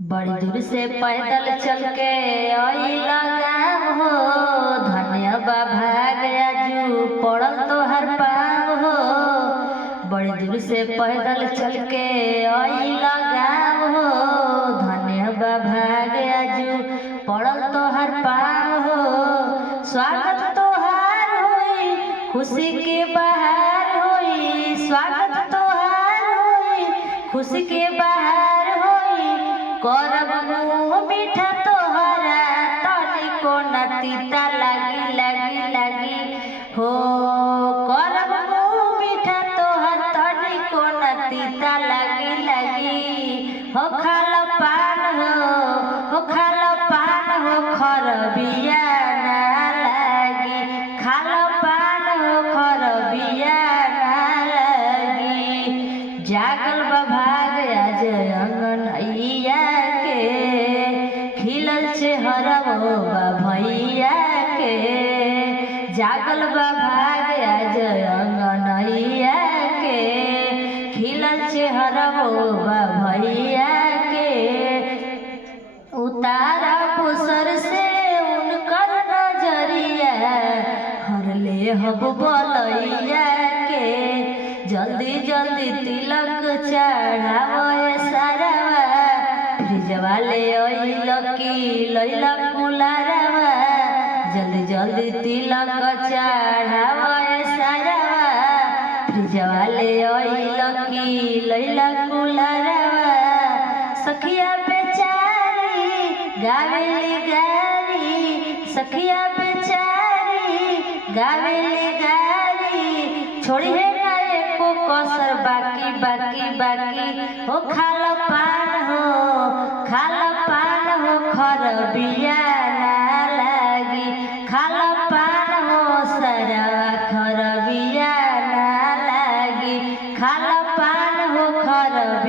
बड़ी दूर से पैदल चल के आइला गाँव हो, धन्य बा भाग आजू पड़ल तोहर पाँव हो। बड़ी दूर से पैदल चल के आइला गाँव हो, धन्य बा भाग आजू पड़ल तोहर पाँव हो। स्वागत तोहार होई, खुशी के बहार होई, स्वागत तोहार होई, खुशी के बहार होई। करब मुँह मीठा तोहरा तनिको न तीता लागी लागी लागी हो। करब मुँह मीठा तोहर तनिको न तीता लागी लागी हो। खाला पान हो खाला पान हो, खरबिया ना लागी। खाला पान हो खरबिया ना लागी। जागल बा भाग आज अंगनैया के, खिलल चेहरवो बा भैया के। जागल बा भाग आज अंगनैया के, खिलल चेहरवो बा भैया के। उतारा पुसर से उनकर नजरिया, हरले हब बलैया के। जल्दी जल्दी तिलक चढ़ावे सारावा, फ्रिजवा ले अइल की लैला कुलारावा। जल्दी जल्दी तिलक चढ़ावे सारावा, फ्रिजवा ले अइल की लैला कुलारावा। सखिया बेचारी गावेली गारी, सखिया बेचारी गावेली गारी। छोड़ी है ना एको कसर बाकी बाकी बाकी हो। खाला पान हो खरबिया ना लागी। खाला पान हो सरवा खरबिया ना लागी। खाला पान हो खरबिया